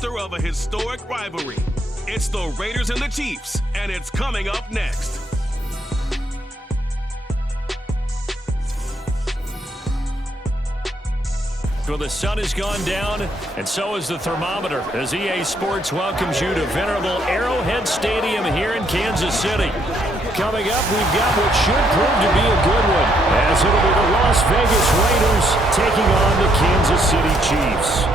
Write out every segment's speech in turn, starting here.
author of a historic rivalry. It's the Raiders and the Chiefs, and it's coming up next. Well, the sun has gone down, and so has the thermometer, as EA Sports welcomes you to venerable Arrowhead Stadium here in Kansas City. Coming up, we've got what should prove to be a good one, as it'll be the Las Vegas Raiders taking on the Kansas City Chiefs.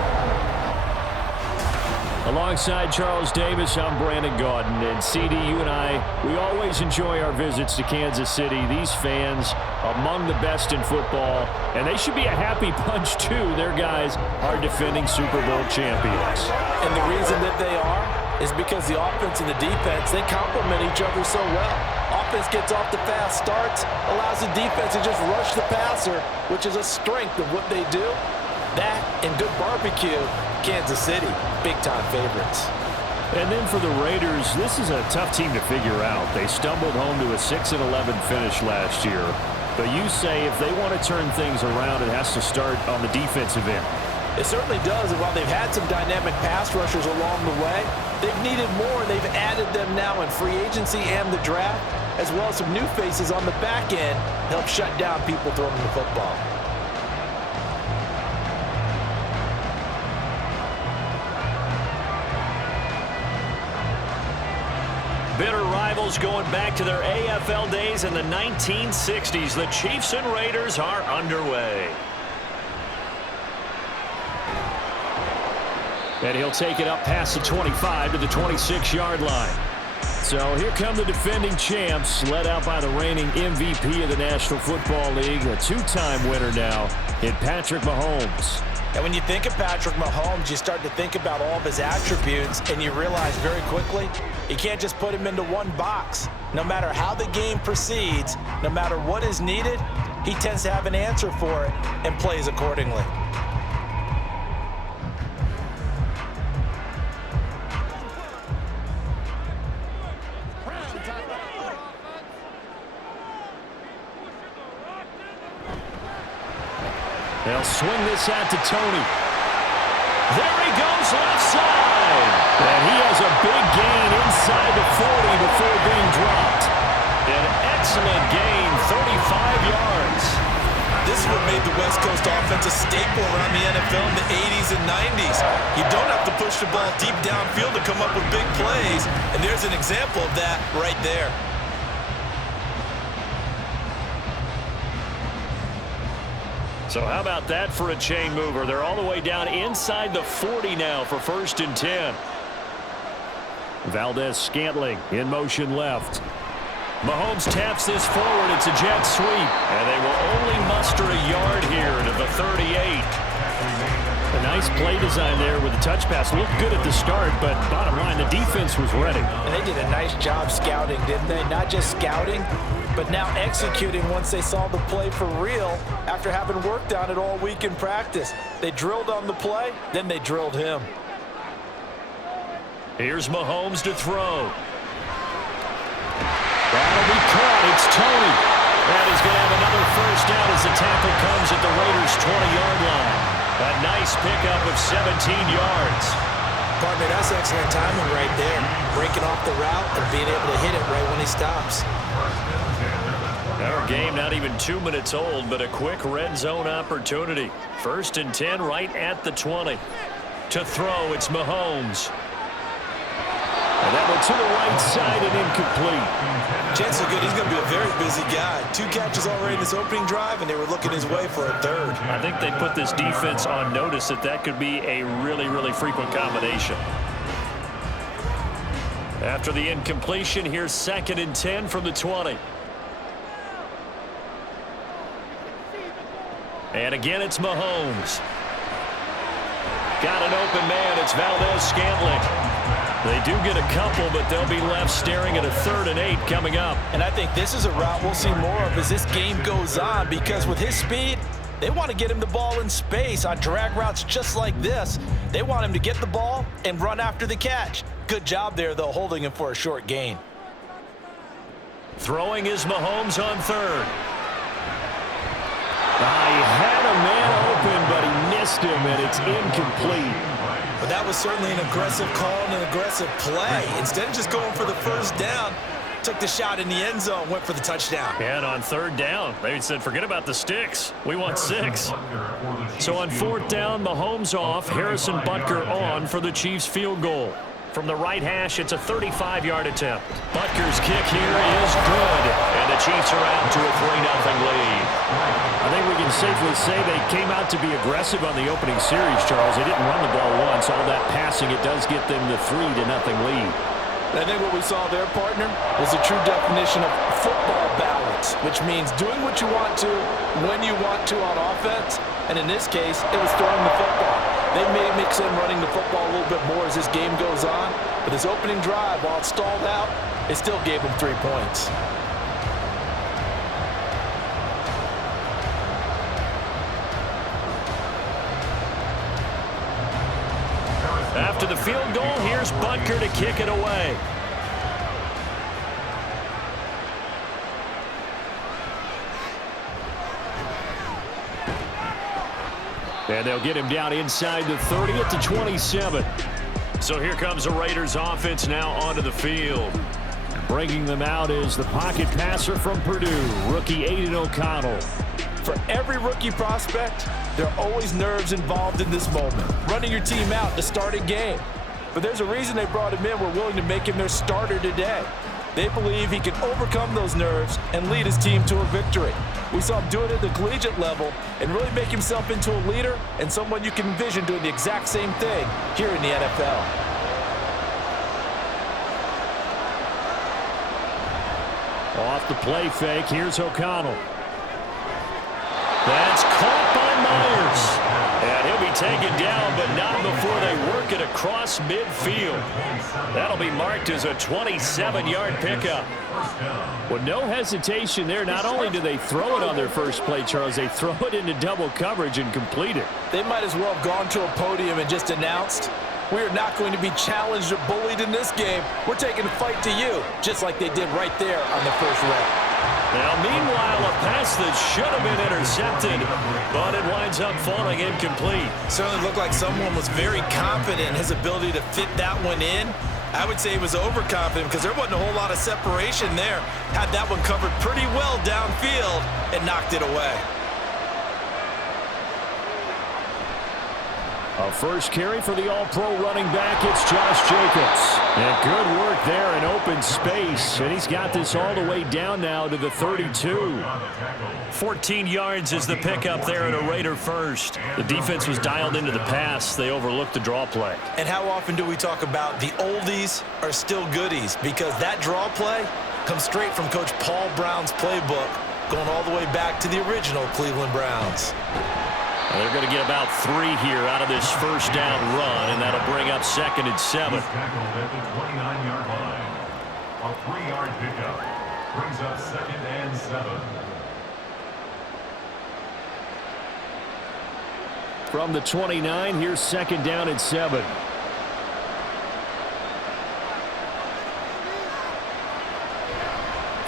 Alongside Charles Davis, I'm Brandon Gaudin, and CD, you and I, we always enjoy our visits to Kansas City. These fans, among the best in football, and they should be a happy bunch too. Their guys are defending Super Bowl champions. And the reason that they are is because the offense and the defense, they complement each other so well. Offense gets off the fast starts, allows the defense to just rush the passer, which is a strength of what they do. That and good barbecue, Kansas City, big-time favorites. And then for the Raiders, this is a tough team to figure out. They stumbled home to a 6-11 finish last year. But you say if they want to turn things around, it has to start on the defensive end. It certainly does, and while they've had some dynamic pass rushers along the way, they've needed more, and they've added them now in free agency and the draft, as well as some new faces on the back end to help shut down people throwing the football. Bitter rivals going back to their AFL days in the 1960s. The Chiefs and Raiders are underway. And he'll take it up past the 25 to the 26-yard line. So here come the defending champs, led out by the reigning MVP of the National Football League, a two-time winner now in Patrick Mahomes. And when you think of Patrick Mahomes, you start to think about all of his attributes, and you realize very quickly, you can't just put him into one box. No matter how the game proceeds, no matter what is needed, he tends to have an answer for it and plays accordingly. They'll swing this out to Tony. There he goes left side. And he has a big gain inside the 40 before being dropped. An excellent gain, 35 yards. This is what made the West Coast offense a staple around the NFL in the 80s and 90s. You don't have to push the ball deep downfield to come up with big plays, and there's an example of that right there. So how about that for a chain mover? They're all the way down inside the 40 now for 1st and 10. Valdez-Scantling in motion left. Mahomes taps this forward. It's a jet sweep. And they will only muster a yard here to the 38. A nice play design there with the touch pass. Looked good at the start, but bottom line, the defense was ready. And they did a nice job scouting, didn't they? Not just scouting, but now executing once they saw the play for real after having worked on it all week in practice. They drilled on the play, then they drilled him. Here's Mahomes to throw. That'll be caught. It's Tony. And he's going to have another first down as the tackle comes at the Raiders' 20-yard line. A nice pickup of 17 yards. Partner, that's excellent timing right there. Breaking off the route and being able to hit it right when he stops. Our game not even 2 minutes old, but a quick red zone opportunity. 1st and 10 right at the 20. To throw, it's Mahomes. And that one to the right side and incomplete. Chances are good he's going to be a very busy guy. 2 catches already in this opening drive, and they were looking his way for a 3rd. I think they put this defense on notice that could be a really, really frequent combination. After the incompletion, here's 2nd and 10 from the 20. And again, it's Mahomes. Got an open man. It's Valdez-Scantling. They do get a couple, but they'll be left staring at a 3rd and 8 coming up. And I think this is a route we'll see more of as this game goes on, because with his speed, they want to get him the ball in space on drag routes just like this. They want him to get the ball and run after the catch. Good job there, though, holding him for a short gain. Throwing is Mahomes on 3rd. He had a man open, but he missed him, and it's incomplete. But that was certainly an aggressive call and an aggressive play. Instead of just going for the first down, took the shot in the end zone, went for the touchdown. And on third down, they said, forget about the sticks. We want 6. So on fourth down, Mahomes off, Harrison Butker on for the Chiefs field goal. From the right hash, it's a 35-yard attempt. Butker's kick here is good, and the Chiefs are out to a 3-0 lead. I think we can safely say they came out to be aggressive on the opening series, Charles. They didn't run the ball once. All that passing, it does get them the 3-0 lead. I think what we saw there, partner, was a true definition of football balance, which means doing what you want to, when you want to on offense, and in this case, it was throwing the football. They may mix in running the football a little bit more as this game goes on, but this opening drive, while it stalled out, it still gave them 3 points. After the field goal, here's Butker to kick it away. And they'll get him down inside the 30 at the 27. So here comes the Raiders offense now onto the field. Bringing them out is the pocket passer from Purdue, rookie Aiden O'Connell. For every rookie prospect, there are always nerves involved in this moment. Running your team out to start a game. But there's a reason they brought him in. We're willing to make him their starter today. They believe he can overcome those nerves and lead his team to a victory. We saw him do it at the collegiate level and really make himself into a leader and someone you can envision doing the exact same thing here in the NFL. Off the play fake, here's O'Connell. That's caught by Myers. And he'll be taken down, but not before they work it across midfield. That'll be marked as a 27-yard pickup. Well, no hesitation there. Not only do they throw it on their first play, Charles, they throw it into double coverage and complete it. They might as well have gone to a podium and just announced, we are not going to be challenged or bullied in this game. We're taking a fight to you, just like they did right there on the first rep. Now, meanwhile, a pass that should have been intercepted, but it winds up falling incomplete. Certainly looked like someone was very confident in his ability to fit that one in. I would say he was overconfident because there wasn't a whole lot of separation there. Had that one covered pretty well downfield and knocked it away. A first carry for the all-pro running back, it's Josh Jacobs. And good work there in open space. And he's got this all the way down now to the 32. 14 yards is the pickup there at a Raider first. The defense was dialed into the pass. They overlooked the draw play. And how often do we talk about the oldies are still goodies? Because that draw play comes straight from Coach Paul Brown's playbook, going all the way back to the original Cleveland Browns. They're going to get about 3 here out of this first down run, and that'll bring up 2nd and 7. He's tackled at the 29-yard line. A 3-yard pickup brings up 2nd and 7. From the 29, here's 2nd down and 7.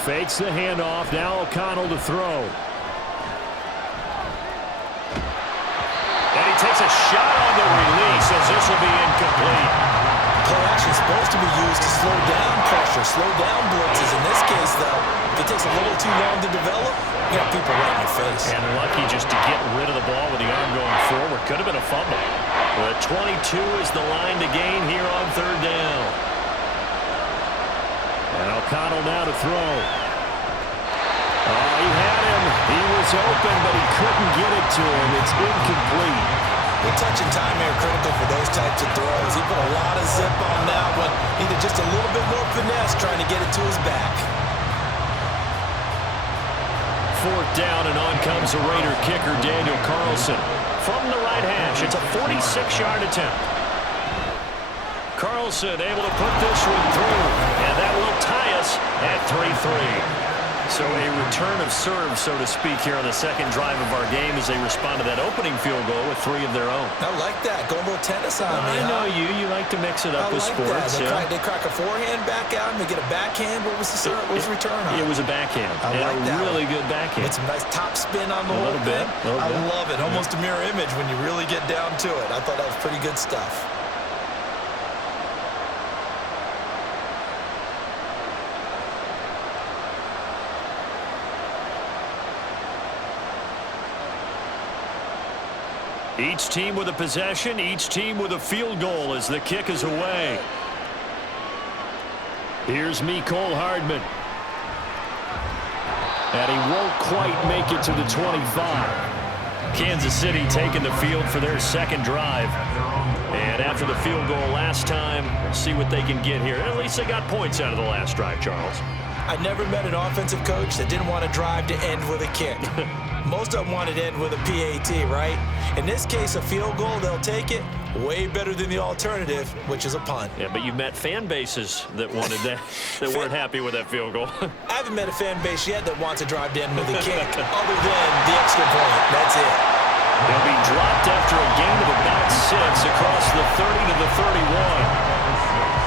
Fakes the handoff. Now O'Connell to throw. Takes a shot on the release as this will be incomplete. Play action is supposed to be used to slow down pressure, slow down blitzes. In this case, though, if it takes a little too long to develop, you got people right in your face. And lucky just to get rid of the ball with the arm going forward. Could have been a fumble. The 22 is the line to gain here on 3rd down. And O'Connell now to throw. Oh, he had him. He was open, but he couldn't get it to him. It's incomplete. The touch and time here critical for those types of throws. He put a lot of zip on that one. Needed just a little bit more finesse trying to get it to his back. 4th down, and on comes the Raider kicker, Daniel Carlson. From the right hash, it's a 46-yard attempt. Carlson able to put this one through, and that will tie us at 3-3. So a return of serve, so to speak, here on the second drive of our game as they respond to that opening field goal with 3 of their own. I like that. Going a little tennis on me. I know you. You like to mix it up with sports. They crack a forehand back out and they get a backhand. What was the return on? It was a backhand. I like that. Really good backhand. With some nice top spin on the whole thing. I love it. Almost a mirror image when you really get down to it. I thought that was pretty good stuff. Each team with a possession, each team with a field goal as the kick is away. Here's Mecole Hardman. And he won't quite make it to the 25. Kansas City taking the field for their second drive. And after the field goal last time, we'll see what they can get here. At least they got points out of the last drive, Charles. I never met an offensive coach that didn't want to drive to end with a kick. Most of them wanted to end with a PAT, right? In this case, a field goal, they'll take it. Way better than the alternative, which is a punt. Yeah, but you've met fan bases that wanted that, that weren't happy with that field goal. I haven't met a fan base yet that wants to drive to end with a kick, other than the extra point. That's it. They'll be dropped after a gain of about 6 across the 30 to the 31.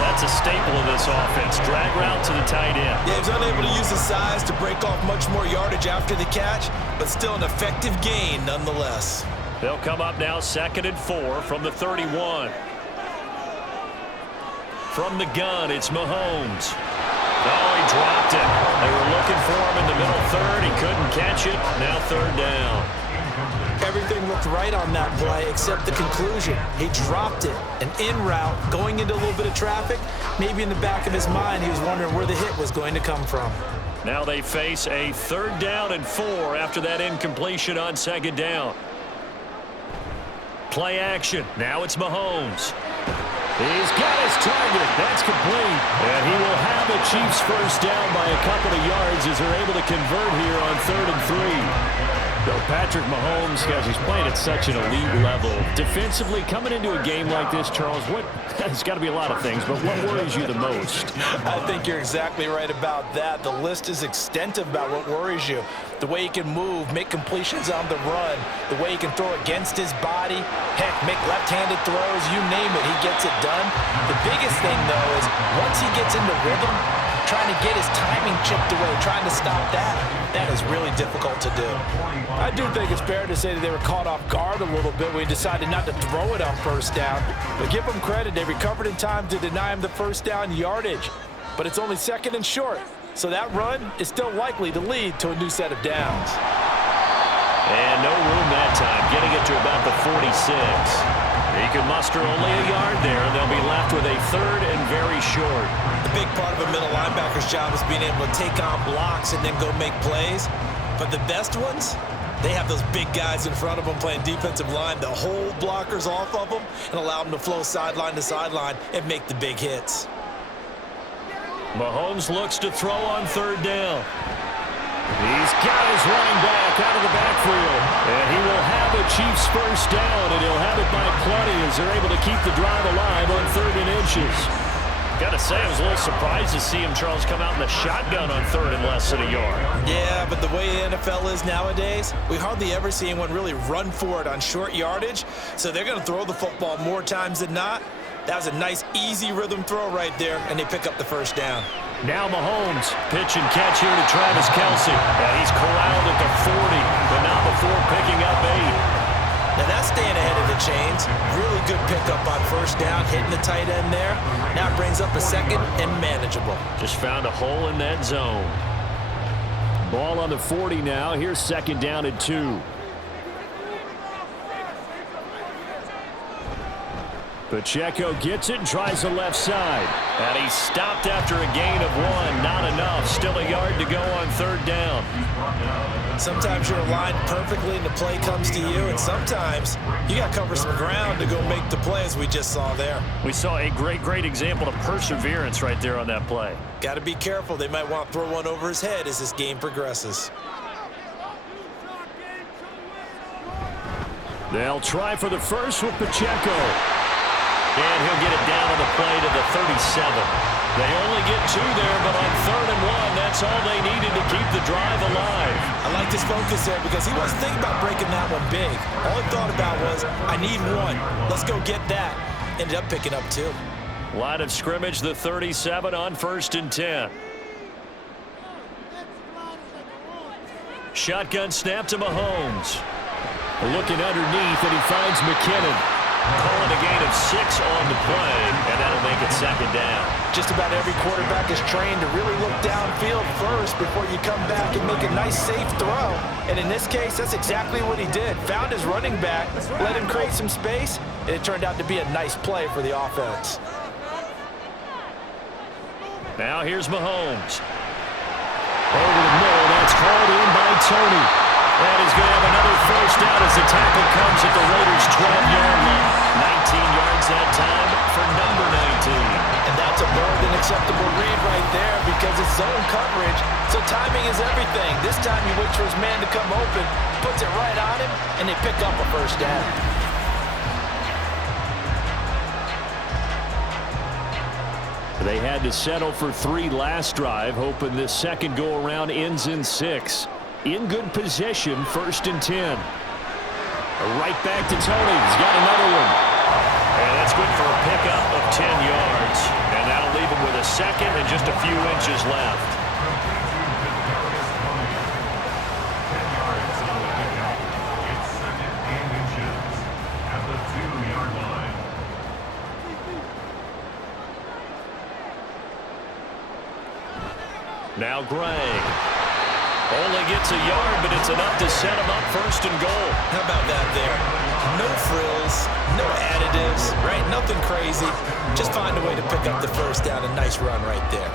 That's a staple of this offense. Drag route to the tight end. Yeah, he was unable to use his size to break off much more yardage after the catch, but still an effective gain nonetheless. They'll come up now 2nd and 4 from the 31. From the gun, it's Mahomes. Oh, he dropped it. They were looking for him in the middle third. He couldn't catch it. Now 3rd down. Everything looked right on that play except the conclusion. He dropped it. An in route, going into a little bit of traffic. Maybe in the back of his mind, he was wondering where the hit was going to come from. Now they face a 3rd down and 4 after that incompletion on 2nd down. Play action. Now it's Mahomes. He's got his target. That's complete. And he will have the Chiefs first down by a couple of yards as they're able to convert here on 3rd and 3. So Patrick Mahomes, guys, he's playing at such an elite level. Defensively, coming into a game like this, Charles, it's got to be a lot of things, but what worries you the most? I think you're exactly right about that. The list is extensive about what worries you. The way he can move, make completions on the run, the way he can throw against his body, heck, make left-handed throws, you name it, he gets it done. The biggest thing, though, is once he gets into rhythm, trying to get his timing chipped away, trying to stop that is really difficult to do. I do think it's fair to say that they were caught off guard a little bit when he decided not to throw it on 1st down. But give them credit, they recovered in time to deny him the 1st down yardage. But it's only 2nd and short, so that run is still likely to lead to a new set of downs. And no room that time, getting it to about the 46. He could muster only a yard there, and they'll be left with a 3rd and very short. The big part of a middle linebacker's job is being able to take on blocks and then go make plays. But the best ones, they have those big guys in front of them playing defensive line that hold blockers off of them and allow them to flow sideline to sideline and make the big hits. Mahomes looks to throw on 3rd down. He's got his running back out of the backfield. And he will have the Chiefs first down, and he'll have it by plenty as they're able to keep the drive alive on 3rd and inches. Got to say, I was a little surprised to see him, Charles, come out in the shotgun on 3rd and less than a yard. Yeah, but the way the NFL is nowadays, we hardly ever see anyone really run for it on short yardage. So they're going to throw the football more times than not. That was a nice, easy rhythm throw right there, and they pick up the 1st down. Now Mahomes, pitch and catch here to Travis Kelce. And he's corralled at the 40, but not before picking up 8. Now that's staying ahead of the chains. Really good pickup on 1st down, hitting the tight end there. Now it brings up a 2nd and manageable. Just found a hole in that zone. Ball on the 40 now. Here's 2nd down and 2. Pacheco gets it and tries the left side. And he's stopped after a gain of 1. Not enough. Still a yard to go on 3rd down. Sometimes you're aligned perfectly and the play comes to you, and sometimes you got to cover some ground to go make the play, as we just saw there. We saw a great example of perseverance right there on that play. Got to be careful. They might want to throw one over his head as this game progresses. They'll try for the first with Pacheco. And he'll get it down on the play to the 37. They only get 2 there, but on 3rd and 1, that's all they needed to keep the drive alive. I like his focus there because he wasn't thinking about breaking that one big. All he thought about was, I need 1. Let's go get that. Ended up picking up 2. Line of scrimmage, the 37 on 1st and 10. Shotgun snap to Mahomes. Looking underneath, and he finds McKinnon. Calling a gain of 6 on the play, and that'll make it second down. Just about every quarterback is trained to really look downfield first before you come back and make a nice, safe throw. And in this case, that's exactly what he did. Found his running back, let him create some space, and it turned out to be a nice play for the offense. Now here's Mahomes. Over the middle, that's called in by Tony. And he's going to have another first down as the tackle comes at the Raiders' 12-yard line. 19 yards that time for number 19. And that's a more than acceptable read right there because it's zone coverage, so timing is everything. This time he waits for his man to come open, puts it right on him, and they pick up a first down. They had to settle for 3 last drive, hoping this second go-around ends in 6. In good position, 1st and 10. Right back to Tony. He's got another one. And that's good for a pickup of 10 yards. And that'll leave him with a second and just a few inches left. Now Gray. Only gets a yard, but it's enough to set him up 1st and goal. How about that there? No frills, no additives, right? Nothing crazy. Just find a way to pick up the first down. A nice run right there.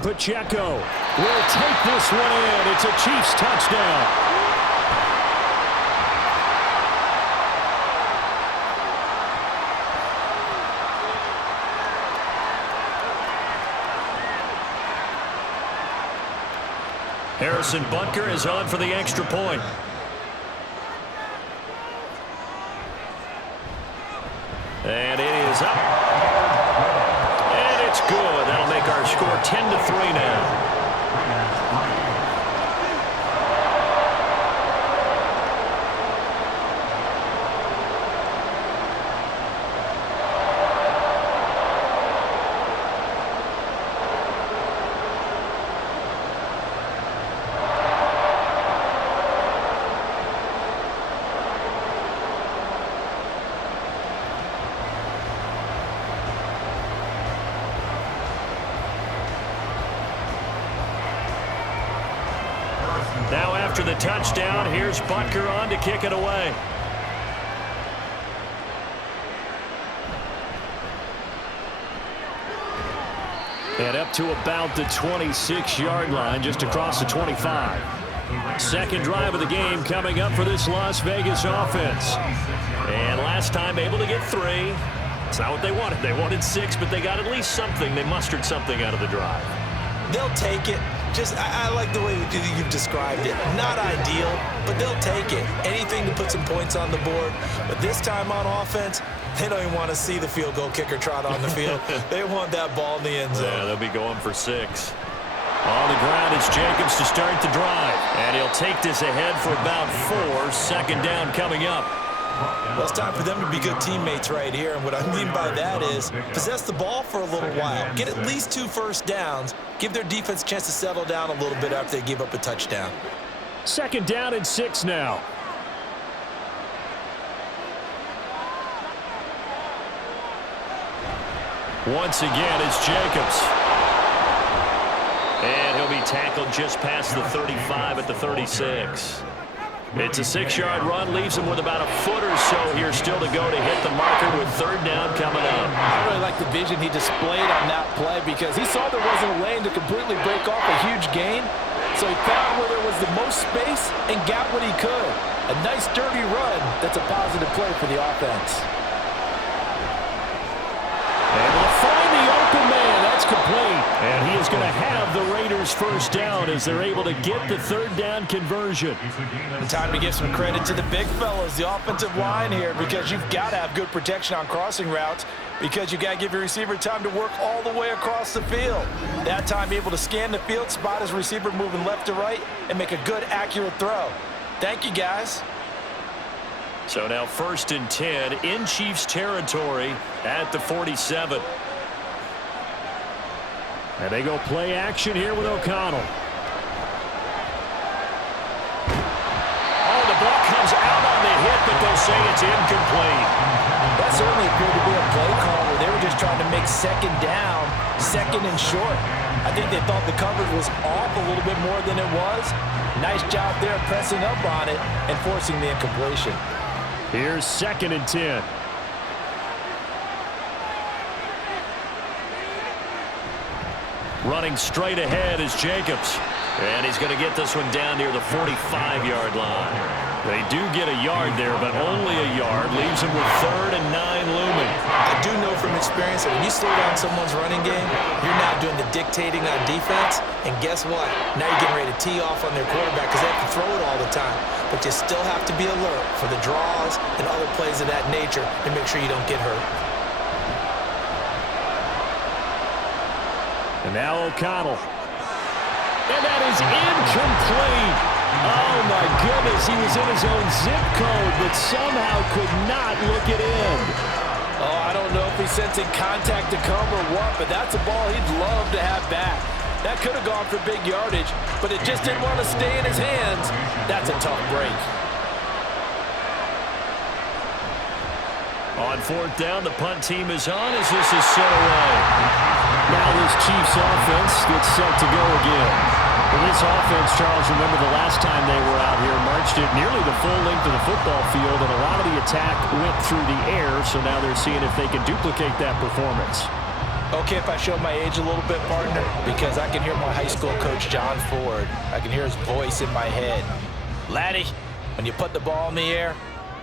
Pacheco will take this one in. It's a Chiefs touchdown. Harrison Butker is on for the extra point. And it is up. And it's good. That'll make our score 10-3 now. Now after the touchdown, here's Butker on to kick it away. And up to about the 26-yard line, just across the 25. Second drive of the game coming up for this Las Vegas offense. And last time able to get 3. It's not what they wanted. They wanted 6, but they got at least something. They mustered something out of the drive. They'll take it. I like the way you've described it. Not ideal, but they'll take it. Anything to put some points on the board. But this time on offense, they don't even want to see the field goal kicker trot on the field. They want that ball in the end zone. Yeah, they'll be going for 6. On the ground is Jacobs to start the drive. And he'll take this ahead for about 4. Second down coming up. Well, it's time for them to be good teammates right here. And what I mean by that is possess the ball for a little while. Get at least 2 first downs. Give their defense a chance to settle down a little bit after they give up a touchdown. Second down and 6 now. Once again, it's Jacobs. And he'll be tackled just past the 35 at the 36. It's a 6-yard run, leaves him with about a foot or so here still to go to hit the marker with third down coming up. I really like the vision he displayed on that play because he saw there wasn't a lane to completely break off a huge gain. So he found where there was the most space and got what he could. A nice dirty run that's a positive play for the offense. Able to find the open man. That's complete. And he is going to have the Raiders first down as they're able to get the third down conversion. And time to give some credit to the big fellas, the offensive line here, because you've got to have good protection on crossing routes because you got to give your receiver time to work all the way across the field. That time able to scan the field, spot his receiver moving left to right, and make a good, accurate throw. Thank you, guys. So now 1st and 10 in Chiefs territory at the 47. And they go play action here with O'Connell. say it's incomplete. That certainly appeared to be a play call where they were just trying to make second down, second and short. I think they thought the coverage was off a little bit more than it was. Nice job there pressing up on it and forcing the incompletion. Here's 2nd and 10. Running straight ahead is Jacobs. And he's going to get this one down near the 45-yard line. They do get a yard there, but only a yard. Leaves him with 3rd and 9 looming. I do know from experience that when you slow down someone's running game, you're now doing the dictating on defense. And guess what? Now you're getting ready to tee off on their quarterback because they have to throw it all the time. But you still have to be alert for the draws and other plays of that nature and make sure you don't get hurt. And now O'Connell. And that is incomplete. Oh, my goodness. He was in his own zip code, but somehow could not look it in. Oh, I don't know if he's sensing contact to come or what, but that's a ball he'd love to have back. That could have gone for big yardage, but it just didn't want to stay in his hands. That's a tough break. On 4th down, the punt team is on as this is set away. Now this Chiefs offense gets set to go again. Well, this offense, Charles, remember the last time they were out here, marched it nearly the full length of the football field, and a lot of the attack went through the air, so now they're seeing if they can duplicate that performance. Okay, if I show my age a little bit, partner, because I can hear my high school coach, John Ford. I can hear his voice in my head. Laddie, when you put the ball in the air,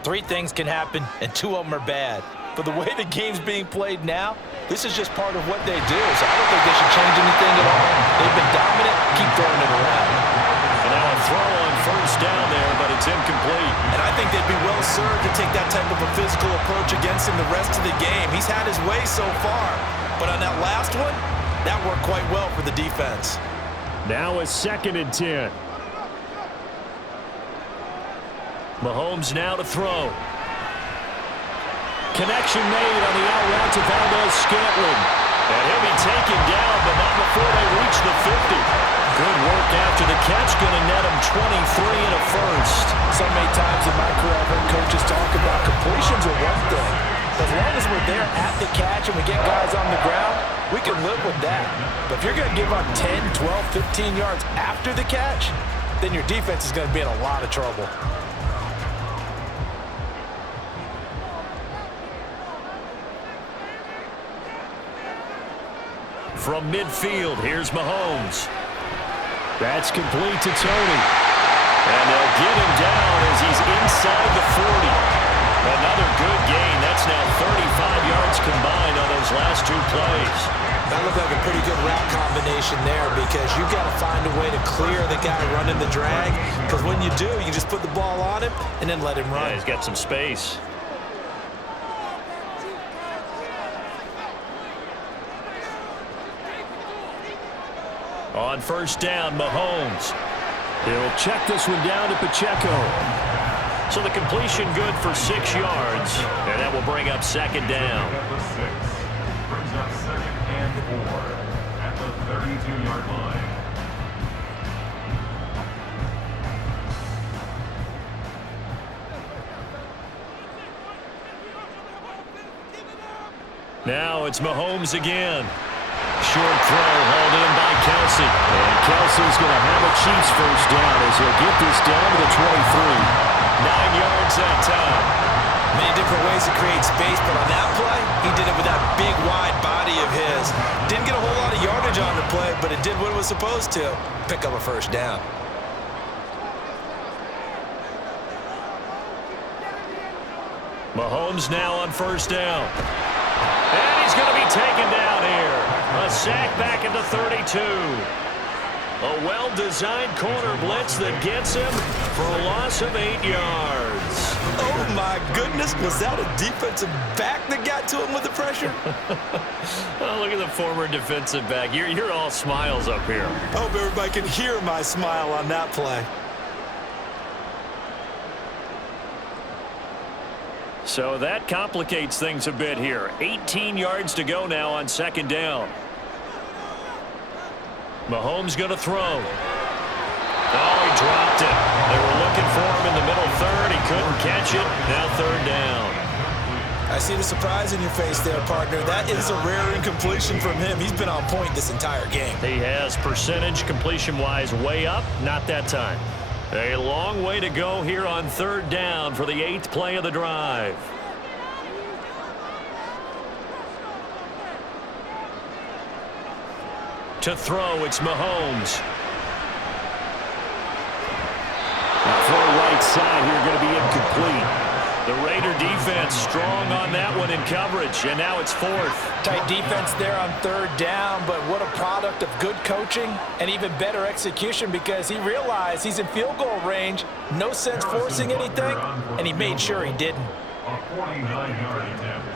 3 things can happen, and 2 of them are bad. But the way the game's being played now, this is just part of what they do. So I don't think they should change anything at all. They've been dominant. Keep throwing it around. And now a throw on 1st down there, but it's incomplete. And I think they'd be well served to take that type of a physical approach against him the rest of the game. He's had his way so far. But on that last one, that worked quite well for the defense. Now a 2nd and 10. Mahomes now to throw. Connection made on the out route to Valdez-Scantling. And he'll be taken down, but not before they reach the 50. Good work after the catch, going to net him 23 and a first. So many times in my career I've heard coaches talk about completions are one thing. As long as we're there at the catch and we get guys on the ground, we can live with that. But if you're going to give up 10, 12, 15 yards after the catch, then your defense is going to be in a lot of trouble. From midfield, here's Mahomes. That's complete to Tony. And they'll get him down as he's inside the 40. Another good gain. That's now 35 yards combined on those last 2 plays. That looked like a pretty good route combination there because you've got to find a way to clear the guy running the drag. Because when you do, you just put the ball on him and then let him run. Yeah, he's got some space. On 1st down, Mahomes. He'll check this one down to Pacheco. So the completion good for 6 yards. And that will bring up 2nd down. Number 6 brings up 2nd and 4 at the 32-yard line. Now it's Mahomes again. Short throw hauled in by Kelsey. And Kelsey's going to have a Chiefs 1st down as he'll get this down to the 23. 9 yards that time. Many different ways to create space, but on that play, he did it with that big, wide body of his. Didn't get a whole lot of yardage on the play, but it did what it was supposed to. Pick up a 1st down. Mahomes now on 1st down. And he's going to be taken down here. A sack back at the 32. A well-designed corner blitz that gets him for a loss of 8 yards. Oh, my goodness. Was that a defensive back that got to him with the pressure? Oh, look at the former defensive back. You're all smiles up here. I hope everybody can hear my smile on that play. So that complicates things a bit here. 18 yards to go now on 2nd down. Mahomes going to throw. Oh, he dropped it. They were looking for him in the middle 3rd. He couldn't catch it. Now third down. I see the surprise in your face there, partner. That is a rare incompletion from him. He's been on point this entire game. He has percentage completion-wise way up. Not that time. A long way to go here on third down for the 8th play of the drive. To throw, it's Mahomes. Throw right side here, going to be incomplete. The Raider defense strong on that one in coverage, and now it's 4th. Tight defense there on third down, but what a product of good coaching and even better execution, because he realized he's in field goal range, no sense forcing anything, and he made sure he didn't. A 49-yard attempt.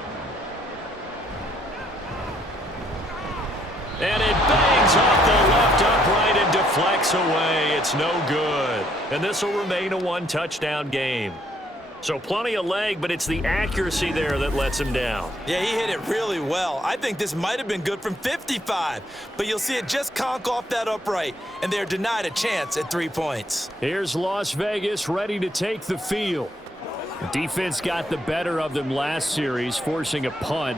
And it bangs off the left upright and deflects away. It's no good. And this will remain a one-touchdown game. So plenty of leg, but it's the accuracy there that lets him down. Yeah, he hit it really well. I think this might have been good from 55, but you'll see it just conk off that upright, and they're denied a chance at 3 points. Here's Las Vegas ready to take the field. The defense got the better of them last series, forcing a punt.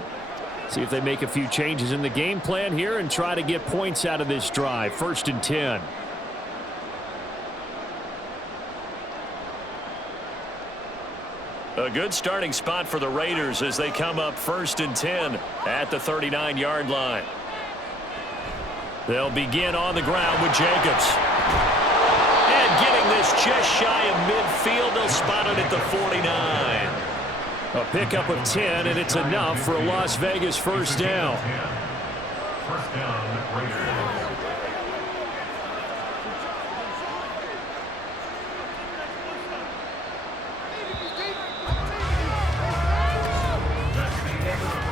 See if they make a few changes in the game plan here and try to get points out of this drive. 1st and 10. A good starting spot for the Raiders as they come up 1st and 10 at the 39-yard line. They'll begin on the ground with Jacobs. And getting this just shy of midfield, they'll spot it at the 49. A pickup of 10, and it's enough for a Las Vegas first down. First down, Raiders.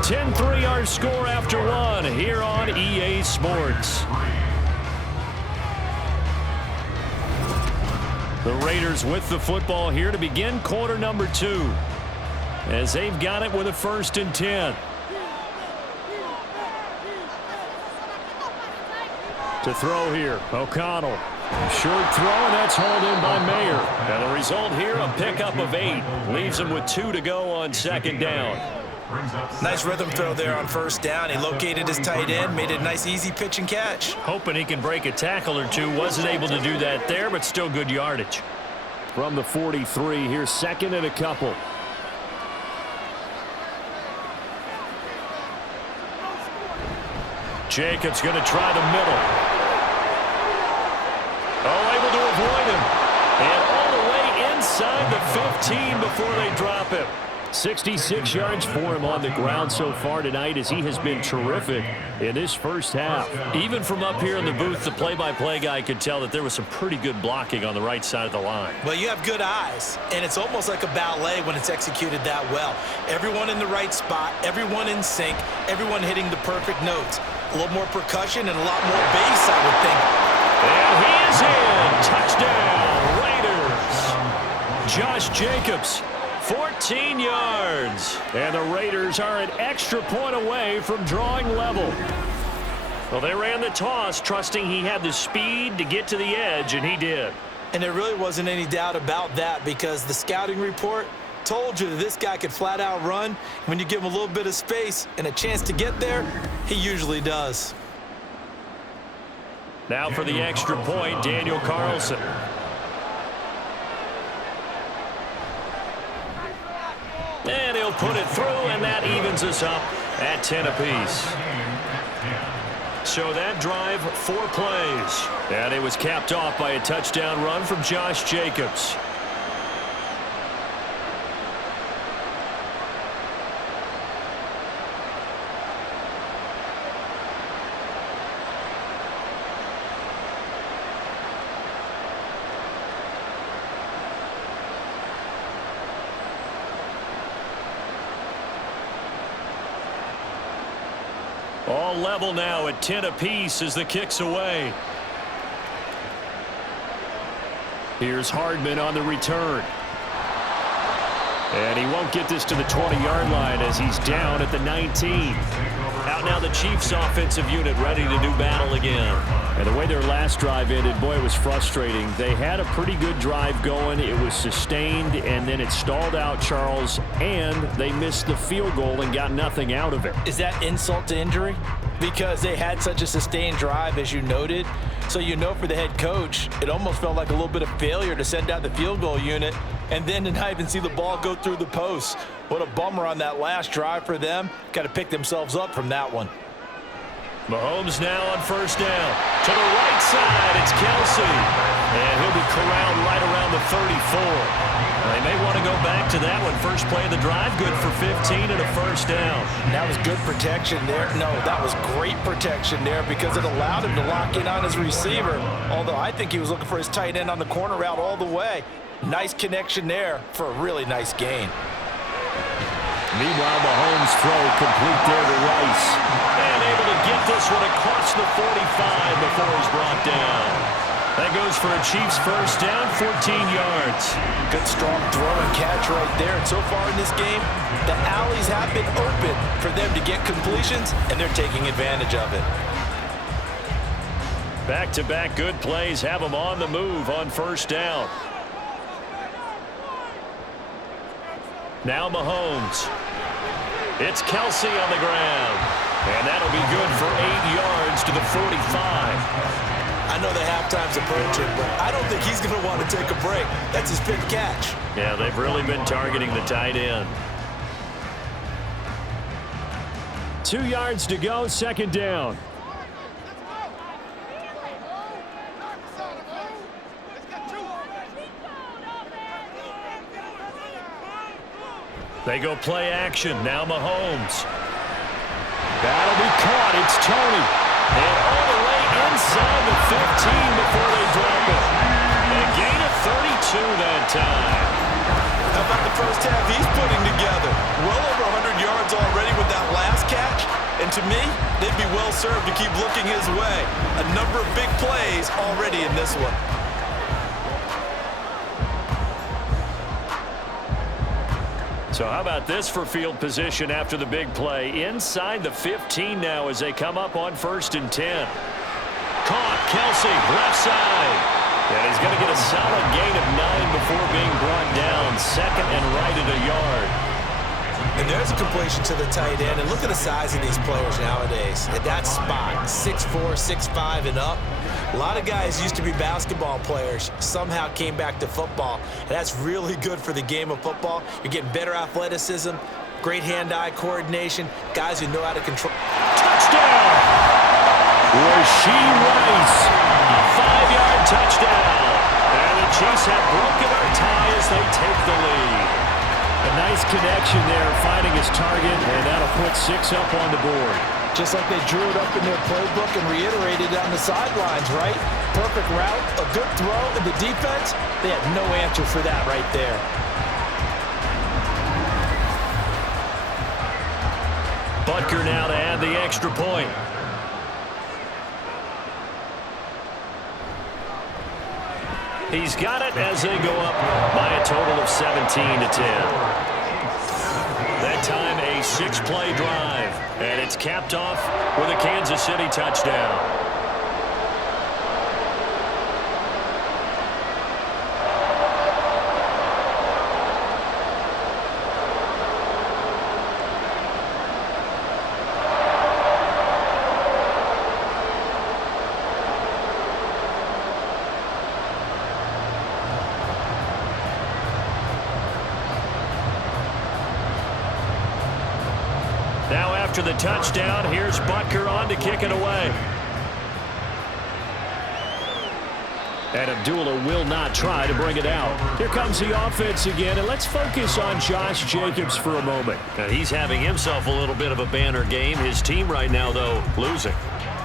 Ten 3-yard score after one here on EA Sports. The Raiders with the football here to begin quarter number 2. As they've got it with a 1st and 10. To throw here, O'Connell. Short throw, and that's hauled in by Mayer. And the result here, a pickup of 8. Leaves him with 2 to go on 2nd down. Nice rhythm throw there on 1st down. He located his tight end, made it a nice easy pitch and catch. Hoping he can break a tackle or two. Wasn't able to do that there, but still good yardage. From the 43, here's 2nd and a couple. Jacobs going to try the middle. Oh, able to avoid him. And all the way inside the 15 before they drop him. 66 yards for him on the ground so far tonight, as he has been terrific in this first half. Even from up here in the booth, the play-by-play guy could tell that there was some pretty good blocking on the right side of the line. Well, you have good eyes, and it's almost like a ballet when it's executed that well. Everyone in the right spot, everyone in sync, everyone hitting the perfect notes. A little more percussion and a lot more bass, I would think. And he is in. Touchdown, Raiders. Josh Jacobs. 14 yards. And the Raiders are an extra point away from drawing level. Well, they ran the toss, trusting he had the speed to get to the edge, and he did. And there really wasn't any doubt about that, because the scouting report told you that this guy could flat out run. When you give him a little bit of space and a chance to get there, he usually does. Now for the extra point, Daniel Carlson. And he'll put it through, and that evens us up at 10 apiece. So that drive, 4 plays. And it was capped off by a touchdown run from Josh Jacobs. All level now at 10 apiece as the kick's away. Here's Hardman on the return. And he won't get this to the 20-yard line as he's down at the 19. Out now the Chiefs offensive unit ready to do battle again. And the way their last drive ended, boy, it was frustrating. They had a pretty good drive going. It was sustained, and then it stalled out, Charles, and they missed the field goal and got nothing out of it. Is that insult to injury? Because they had such a sustained drive, as you noted. So you know for the head coach, it almost felt like a little bit of failure to send out the field goal unit and then to not even see the ball go through the post. What a bummer on that last drive for them. Got to pick themselves up from that one. Mahomes now on first down. To the right side, it's Kelsey. And he'll be corralled right around the 34. They may want to go back to that one. First play of the drive, good for 15 and a first down. That was good protection there. No, that was great protection there because it allowed him to lock in on his receiver. Although I think he was looking for his tight end on the corner route all the way. Nice connection there for a really nice gain. Meanwhile, Mahomes' throw complete there to Rice. And able to get this one across the 45 before he's brought down. That goes for a Chiefs first down, 14 yards. Good strong throw and catch right there. And so far in this game, the alleys have been open for them to get completions, and they're taking advantage of it. Back-to-back good plays have them on the move on first down. Now Mahomes. It's Kelsey on the ground. And that'll be good for 8 yards to the 45. I know the halftime's approaching, but I don't think he's going to want to take a break. That's his fifth catch. Yeah, they've really been targeting the tight end. 2 yards to go, second down. They go play action. Now Mahomes. That'll be caught. It's Tony. And all the way inside the 15 before they drop it. A gain of 32 that time. How about the first half he's putting together? Well over 100 yards already with that last catch. And to me, they'd be well served to keep looking his way. A number of big plays already in this one. So how about this for field position after the big play? Inside the 15 now as they come up on 1st and 10. Caught, Kelsey, left side. And he's going to get a solid gain of 9 before being brought down. Second and right at a yard. And there's a completion to the tight end. And look at the size of these players nowadays. At that spot, 6'4", 6'5", and up. A lot of guys used to be basketball players, somehow came back to football. And that's really good for the game of football. You're getting better athleticism, great hand-eye coordination, guys who know how to control. Touchdown! Rasheed Rice, a 5-yard touchdown. And the Chiefs have broken our tie as they take the lead. A nice connection there, finding his target, and that'll put 6 up on the board. Just like they drew it up in their playbook and reiterated on the sidelines, right? Perfect route, a good throw, and the defense, they had no answer for that right there. Butker now to add the extra point. He's got it as they go up by a total of 17-10. That time a 6-play drive, and it's capped off with a Kansas City touchdown. Now after the touchdown, here's Butker on to kick it away. And Abdullah will not try to bring it out. Here comes the offense again, and let's focus on Josh Jacobs for a moment. Now, he's having himself a little bit of a banner game. His team right now, though, losing.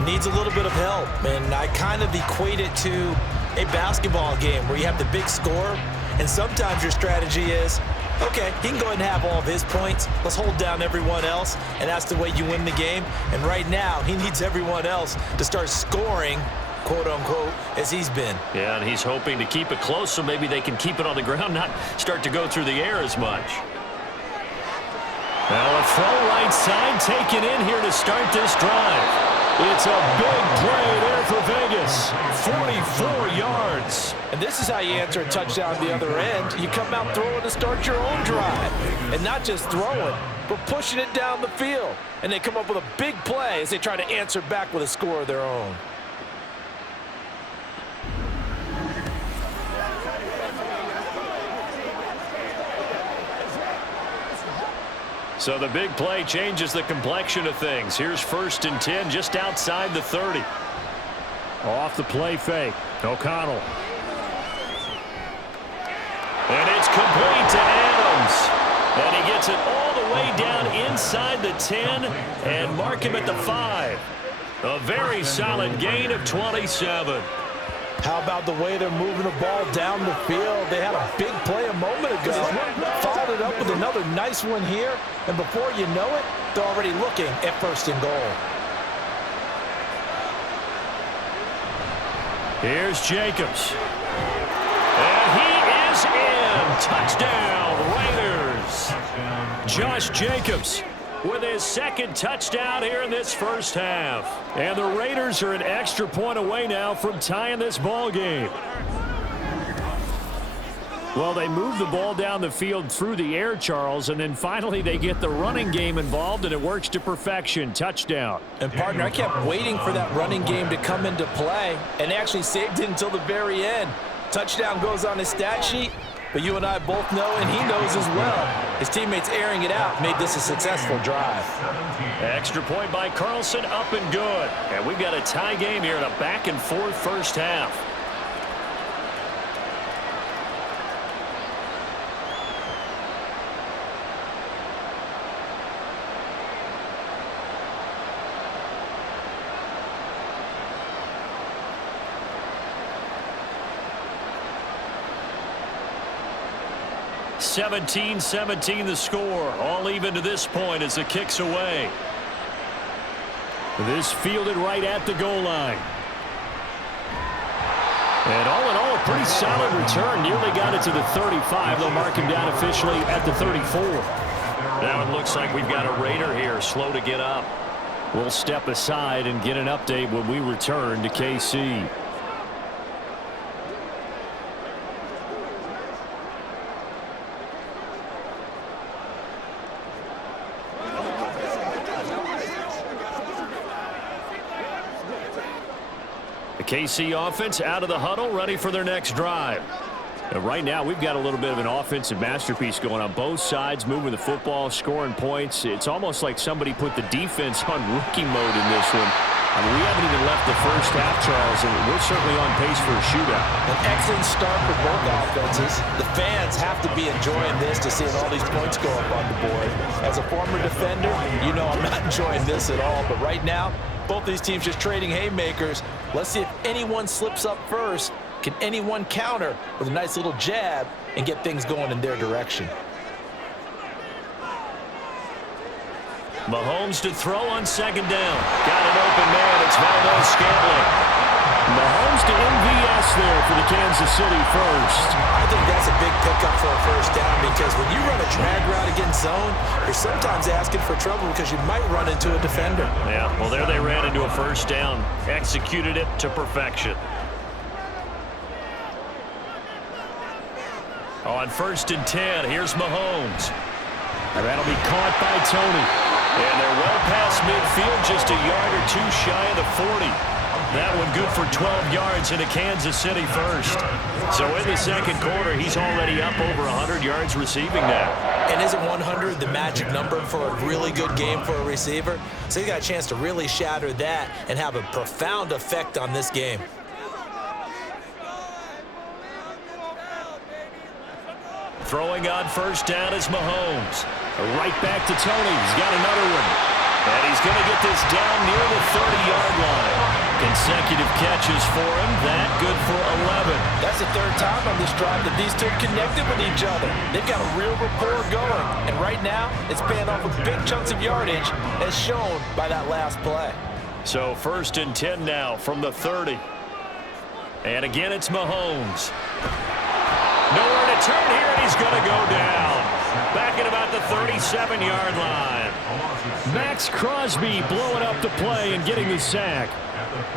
Needs a little bit of help, and I kind of equate it to a basketball game where you have the big score, and sometimes your strategy is, okay, he can go ahead and have all of his points. Let's hold down everyone else, and that's the way you win the game. And right now, he needs everyone else to start scoring, quote-unquote, as he's been. Yeah, and he's hoping to keep it close so maybe they can keep it on the ground, not start to go through the air as much. Now a throw right side taken in here to start this drive. It's a big play there for Vegas. 44 yards. And this is how you answer a touchdown the other end. You come out throwing to start your own drive. And not just throwing, but pushing it down the field. And they come up with a big play as they try to answer back with a score of their own. So the big play changes the complexion of things. Here's 1st and 10 just outside the 30. Off the play fake. O'Connell. And it's complete to Adams. And he gets it all the way down inside the 10 and mark him at the 5. A very solid gain of 27. How about the way they're moving the ball down the field? They had a big play a moment ago. Followed it up with another nice one here. And before you know it, they're already looking at 1st and goal. Here's Jacobs. And he is in. Touchdown, Raiders. Josh Jacobs with his 2nd touchdown here in this first half. And the Raiders are an extra point away now from tying this ball game. Well, they move the ball down the field through the air, Charles, and then finally they get the running game involved, and it works to perfection. Touchdown. And, partner, I kept waiting for that running game to come into play, and they actually saved it until the very end. Touchdown goes on his stat sheet, but you and I both know, and he knows as well, his teammates airing it out made this a successful drive. Extra point by Carlson, up and good. And we've got a tie game here in a back-and-forth first half. (17-17) the score. All even to this point as the kick's away. This fielded right at the goal line. And all in all, a pretty solid return. Nearly got it to the 35. They'll mark him down officially at the 34. Now it looks like we've got a Raider here, slow to get up. We'll step aside and get an update when we return to KC. KC offense out of the huddle, ready for their next drive. And right now, we've got a little bit of an offensive masterpiece going on both sides, moving the football, scoring points. It's almost like somebody put the defense on rookie mode in this one. I mean, we haven't even left the first half, Charles, and we're certainly on pace for a shootout. An excellent start for both offenses. The fans have to be enjoying this to see all these points go up on the board. As a former defender, you know I'm not enjoying this at all. But right now, both these teams just trading haymakers. Let's see if anyone slips up first. Can anyone counter with a nice little jab and get things going in their direction? Mahomes to throw on 2nd down. Got an open man. It's Valdez-Scantling. Mahomes to MVS there for the Kansas City first. I think that's a big pickup for a first down because when you run a drag route against zone, you're sometimes asking for trouble because you might run into a defender. Yeah, well, there they ran into a first down. Executed it to perfection. On 1st and 10, here's Mahomes. And that'll be caught by Tony. And they're well past midfield, just a yard or two shy of the 40. That one good for 12 yards into Kansas City first. So in the second quarter, he's already up over 100 yards receiving now. And isn't 100 the magic number for a really good game for a receiver? So he got a chance to really shatter that and have a profound effect on this game. Throwing on 1st down is Mahomes. Right back to Tony. He's got another one. And he's going to get this down near the 30-yard line. Consecutive catches for him. That good for 11. That's the 3rd time on this drive that these two connected with each other. They've got a real rapport going. And right now, it's paying off with big chunks of yardage as shown by that last play. So 1st and 10 now from the 30. And again, it's Mahomes. Nowhere to turn here, and he's going to go down. back at about the 37-yard line. Max Crosby blowing up the play and getting the sack.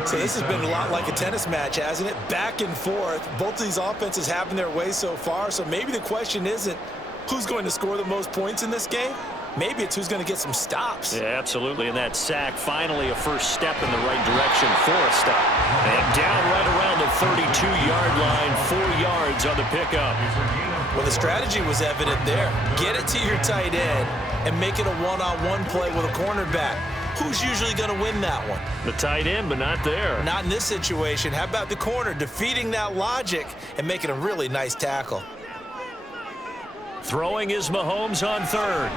So this has been a lot like a tennis match, hasn't it? Back and forth. Both of these offenses having their way so far. So maybe the question isn't who's going to score the most points in this game. Maybe it's who's going to get some stops. Yeah, absolutely. And that sack, finally a first step in the right direction for a stop. And down right around the 32-yard line, 4 yards on the pickup. Well, the strategy was evident there. Get it to your tight end and make it a one-on-one play with a cornerback. Who's usually going to win that one? The tight end, but not there. Not in this situation. How about the corner defeating that logic and making a really nice tackle? Throwing is Mahomes on third.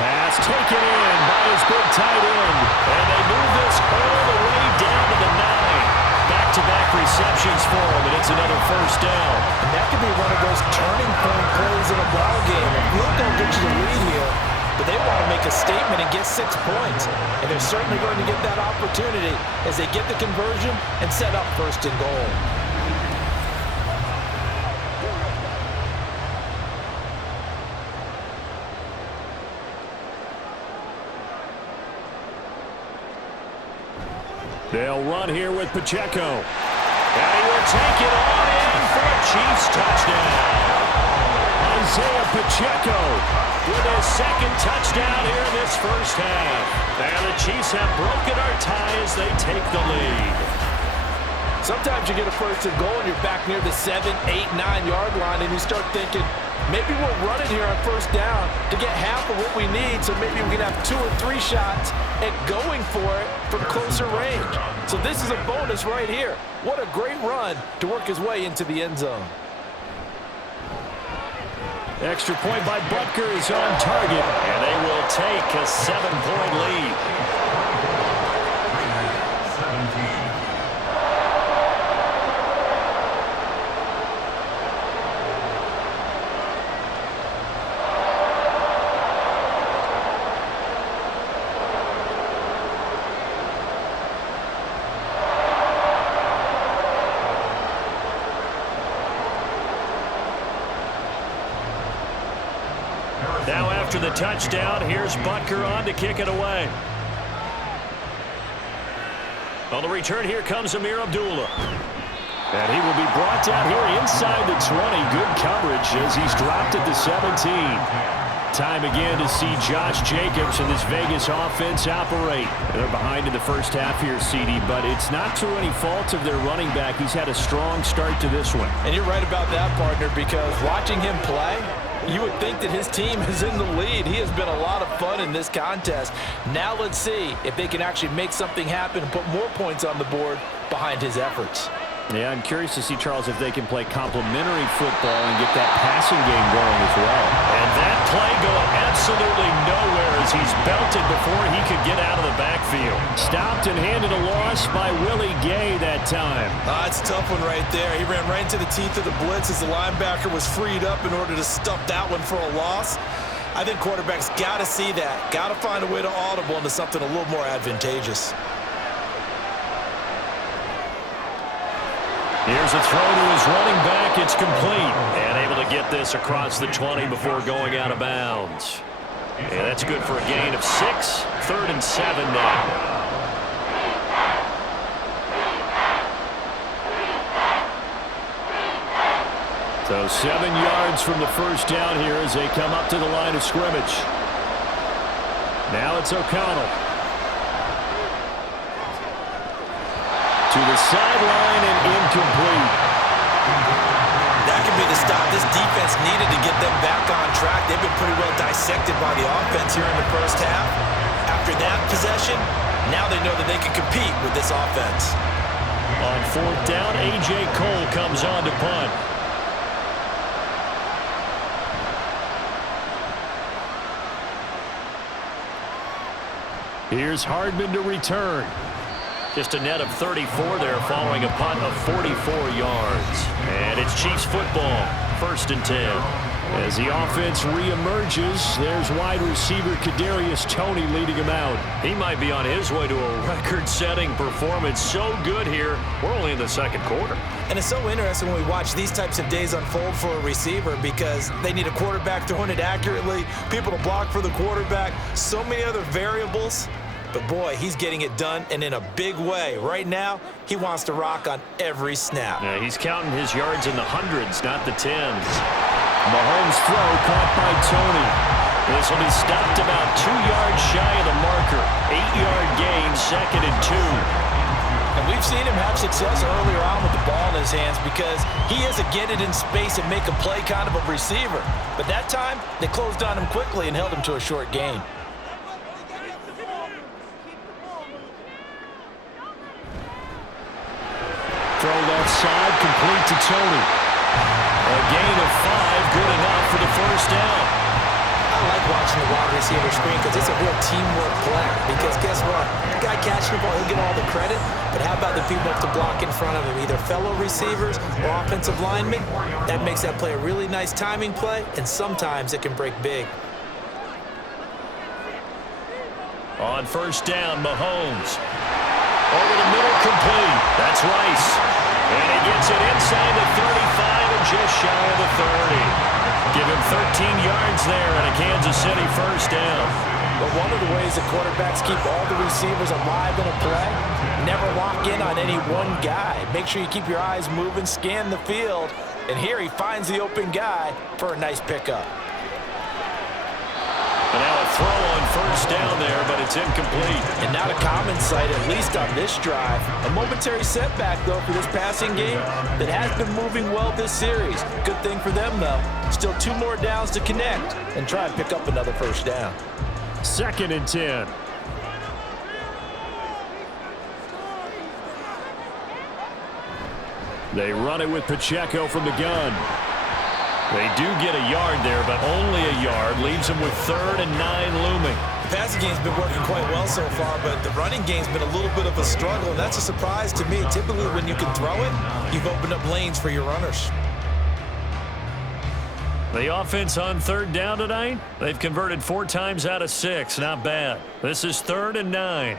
Pass taken in by his big tight end. And they move this all the way down to the 9. Back-to-back receptions for him, and it's another first down. And that could be one of those turning point plays in a ball game. A field goal gets you the lead here, but they want to make a statement and get 6 points. And they're certainly going to get that opportunity as they get the conversion and set up first and goal. They'll run here with Pacheco. And he will take it on in for a Chiefs touchdown. Isaiah Pacheco With his second touchdown here in this first half. And the Chiefs have broken our tie as they take the lead. Sometimes you get a first and goal and you're back near the 7, 8, 9-yard line and you start thinking, maybe we'll run it here on first down to get half of what we need, so maybe we can have 2 or 3 shots at going for it from closer range. So this is a bonus right here. What a great run to work his way into the end zone. Extra point by Butker is on target. And they will take a 7-point lead. Now after the touchdown, here's Butker on to kick it away. On the return, here comes Amir Abdullah. And he will be brought down here inside the 20. Good coverage as he's dropped at the 17. Time again to see Josh Jacobs and this Vegas offense operate. They're behind in the first half here, CD, but it's not through any fault of their running back. He's had a strong start to this one. And you're right about that, partner, because watching him play, you would think that his team is in the lead. He has been a lot of fun in this contest. Now let's see if they can actually make something happen and put more points on the board behind his efforts. Yeah, I'm curious to see, Charles, if they can play complementary football and get that passing game going as well. And that play going absolutely nowhere as he's belted before he could get out of the backfield. Stopped and handed a loss by Willie Gay that time. It's a tough one right there. He ran right into the teeth of the blitz as the linebacker was freed up in order to stuff that one for a loss. I think quarterbacks got to see that. Got to find a way to audible into something a little more advantageous. Here's a throw to his running back. It's complete. And able to get this across the 20 before going out of bounds. And that's good for a gain of 6. 3rd and 7 now. So 7 yards from the first down here as they come up to the line of scrimmage. Now it's O'Connell. To the sideline and incomplete. That could be the stop this defense needed to get them back on track. They've been pretty well dissected by the offense here in the first half. After that possession, now they know that they can compete with this offense. On 4th down, A.J. Cole comes on to punt. Here's Hardman to return. Just a net of 34 there following a punt of 44 yards. And it's Chiefs football, 1st and 10. As the offense reemerges, there's wide receiver Kadarius Toney leading him out. He might be on his way to a record-setting performance. So good here. We're only in the second quarter. And it's so interesting when we watch these types of days unfold for a receiver because they need a quarterback throwing it accurately, people to block for the quarterback, so many other variables. But, boy, he's getting it done, and in a big way. Right now, he wants to rock on every snap. Yeah, he's counting his yards in the hundreds, not the tens. Mahomes' throw caught by Toney. This will be stopped about 2 yards shy of the marker. 8-yard gain, 2nd and 2. And we've seen him have success earlier on with the ball in his hands because he is a get it in space and make a play kind of a receiver. But that time, they closed on him quickly and held him to a short gain. Throw left side, complete to Toney. A gain of 5, good enough for the first down. I like watching the wide receiver screen because it's a real teamwork play. Because guess what? The guy catching the ball, he'll get all the credit. But how about the people up to block in front of him, either fellow receivers or offensive linemen? That makes that play a really nice timing play, and sometimes it can break big. On first down, Mahomes. Over the middle, complete. That's Rice. And he gets it inside the 35 and just shy of the 30. Give him 13 yards there and a Kansas City first down. But one of the ways that quarterbacks keep all the receivers alive in a play, never lock in on any one guy. Make sure you keep your eyes moving, scan the field. And here he finds the open guy for a nice pickup. And now a throw on first down there, but it's incomplete. And not a common sight, at least on this drive. A momentary setback, though, for this passing game that has been moving well this series. Good thing for them, though. Still 2 more downs to connect and try and pick up another first down. 2nd and 10. They run it with Pacheco from the gun. They do get a yard there, but only a yard. Leaves them with 3rd and 9 looming. The passing game's been working quite well so far, but the running game's been a little bit of a struggle, and that's a surprise to me. Typically, when you can throw it, you've opened up lanes for your runners. The offense on 3rd down tonight, they've converted 4 times out of 6. Not bad. This is 3rd and 9.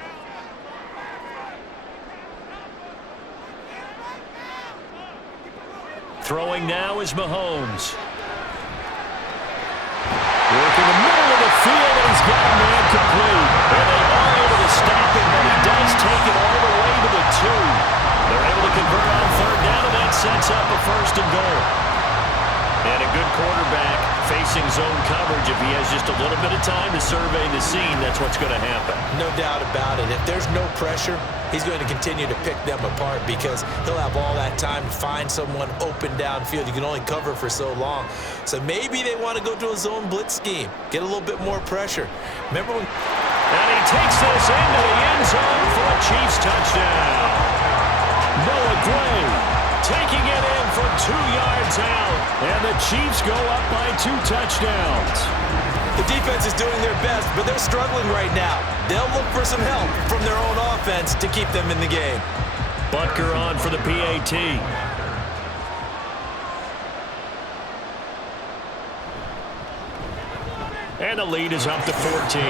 Throwing now is Mahomes. Work in the middle of the field, and he's got a man complete. And they are able to stop him, but he does take it all the way to the 2. They're able to convert on 3rd down, and that sets up a 1st and goal. And a good quarterback facing zone coverage. If he has just a little bit of time to survey the scene, that's what's going to happen. No doubt about it. If there's no pressure, he's going to continue to pick them apart because he'll have all that time to find someone open downfield. You can only cover for so long. So maybe they want to go to a zone blitz scheme, get a little bit more pressure. Remember when... And he takes this into the end zone for a Chiefs touchdown. Noah Gray taking it in from 2 yards out. And the Chiefs go up by 2 touchdowns. The defense is doing their best, but they're struggling right now. They'll look for some help from their own offense to keep them in the game. Butker on for the PAT. And the lead is up to 14.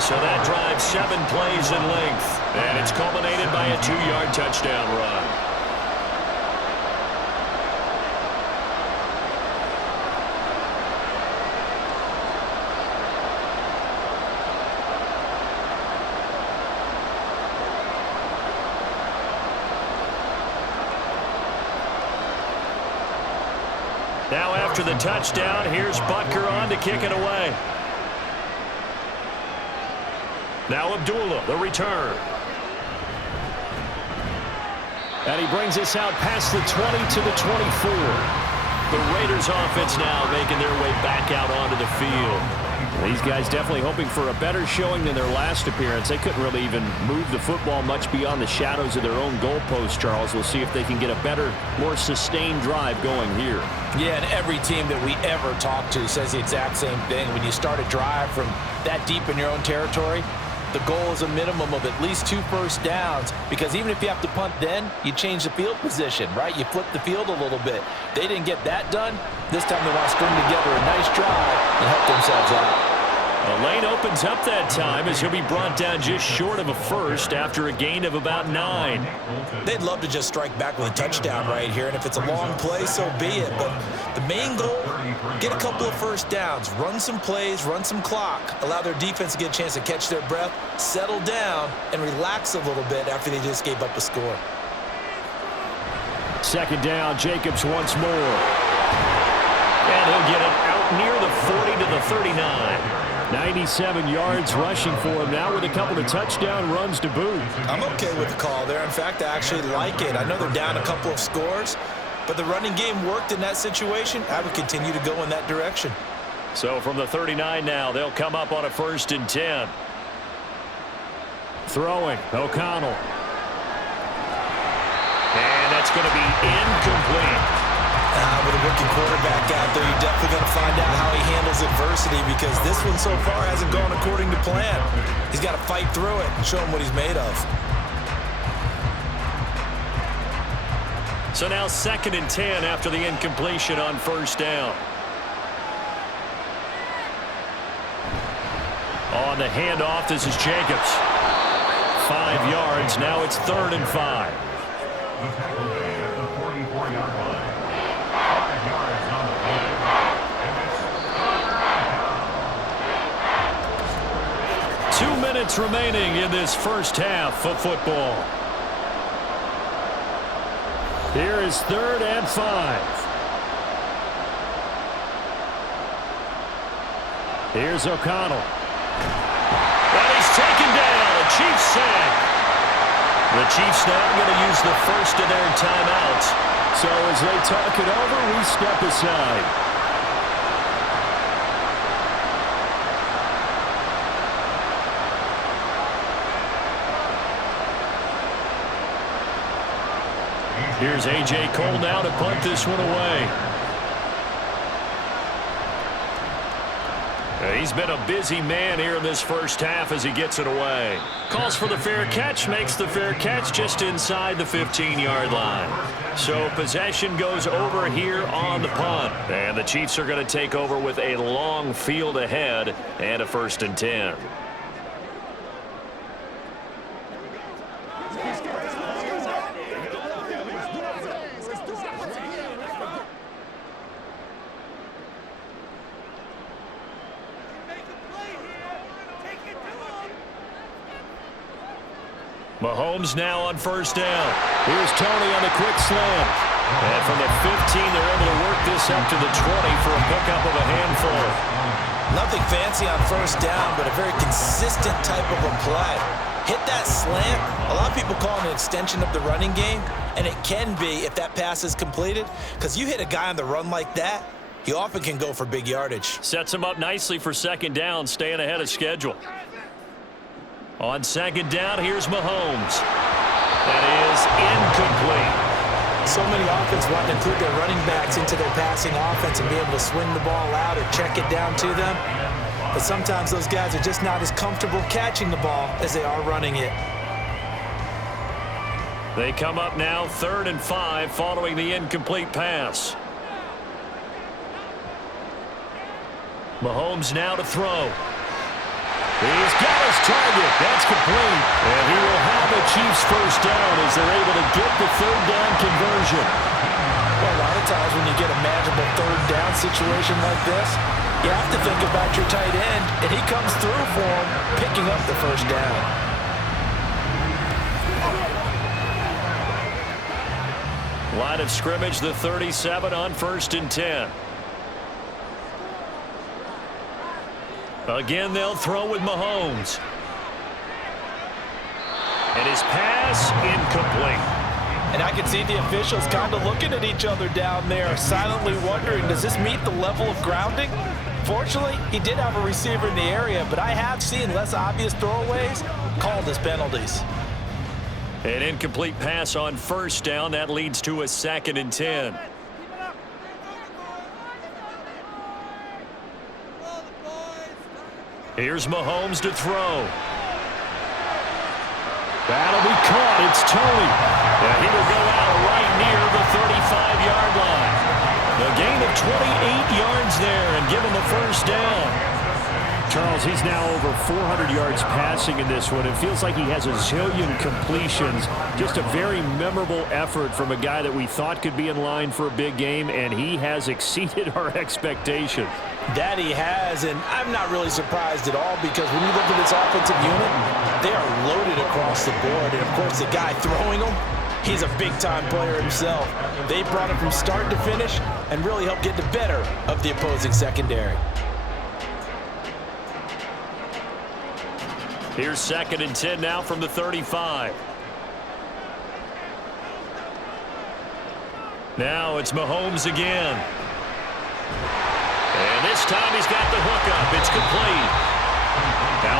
So that drives 7 plays in length. And it's culminated by a 2-yard touchdown run. Now after the touchdown, here's Butker on to kick it away. Now Abdullah, the return. And he brings us out past the 20 to the 24. The Raiders offense now making their way back out onto the field. These guys definitely hoping for a better showing than their last appearance. They couldn't really even move the football much beyond the shadows of their own goalpost, Charles. We'll see if they can get a better, more sustained drive going here. Yeah, and every team that we ever talk to says the exact same thing. When you start a drive from that deep in your own territory, the goal is a minimum of at least 2 first downs, because even if you have to punt then, you change the field position, right? You flip the field a little bit. They didn't get that done. This time they want to string together a nice drive and help themselves out. The lane opens up that time as he'll be brought down just short of a first after a gain of about 9. They'd love to just strike back with a touchdown right here, and if it's a long play, so be it. But the main goal, get a couple of first downs, run some plays, run some clock, allow their defense to get a chance to catch their breath, settle down, and relax a little bit after they just gave up a score. Second down, Jacobs once more. And he'll get it out near the 40 to the 39. 97 yards rushing for him now with a couple of touchdown runs to boot. I'm okay with the call there. In fact, I actually like it. I know they're down a couple of scores, but the running game worked in that situation. I would continue to go in that direction. So from the 39 now, they'll come up on a 1st and 10. Throwing, O'Connell. And that's going to be incomplete. With a rookie quarterback out there, you're definitely going to find out how he handles adversity, because this one so far hasn't gone according to plan. He's got to fight through it and show him what he's made of. So now 2nd and 10 after the incompletion on 1st down. On the handoff, this is Jacobs. 5 yards. Now it's 3rd and 5. The tackle made at the 44-yard line. 5 yards on the play. And it's 2 minutes remaining in this first half of football. Here is 3rd and 5. Here's O'Connell. And he's taken down. A Chiefs sack. The Chiefs now going to use the first of their timeouts. So as they talk it over, we step aside. Here's A.J. Cole now to punt this one away. He's been a busy man here in this first half as he gets it away. Calls for the fair catch, makes the fair catch just inside the 15-yard line. So possession goes over here on the punt. And the Chiefs are going to take over with a long field ahead and a 1st and 10. Mahomes now on 1st down. Here's Tony on the quick slant. And from the 15, they're able to work this up to the 20 for a pickup of a handful. Nothing fancy on 1st down, but a very consistent type of a play. Hit that slant. A lot of people call it an extension of the running game, and it can be if that pass is completed, because you hit a guy on the run like that, he often can go for big yardage. Sets him up nicely for 2nd down, staying ahead of schedule. On 2nd down, here's Mahomes. That is incomplete. So many offenses want to include their running backs into their passing offense and be able to swing the ball out or check it down to them. But sometimes those guys are just not as comfortable catching the ball as they are running it. They come up now 3rd and 5 following the incomplete pass. Mahomes now to throw. He's got his target. That's complete. And he will have the Chiefs 1st down as they're able to get the 3rd down conversion. Well, a lot of times when you get a manageable 3rd down situation like this, you have to think about your tight end, and he comes through for him, picking up the 1st down. Line of scrimmage, the 37 on 1st and 10. Again, they'll throw with Mahomes. And his pass incomplete. And I can see the officials kind of looking at each other down there, silently wondering, does this meet the level of grounding? Fortunately, he did have a receiver in the area, but I have seen less obvious throwaways called as penalties. An incomplete pass on 1st down. That leads to a 2nd and 10. Here's Mahomes to throw. That'll be caught. It's Tony. And he will go out right near the 35-yard line. A gain of 28 yards there and give him a first down. Charles, he's now over 400 yards passing in this one. It feels like he has a zillion completions. Just a very memorable effort from a guy that we thought could be in line for a big game, and he has exceeded our expectations. That he has, and I'm not really surprised at all because when you look at this offensive unit, they are loaded across the board. And, of course, the guy throwing them, he's a big-time player himself. They brought him from start to finish and really helped get the better of the opposing secondary. Here's 2nd and 10 now from the 35. Now it's Mahomes again. And this time he's got the hook up. It's complete. Now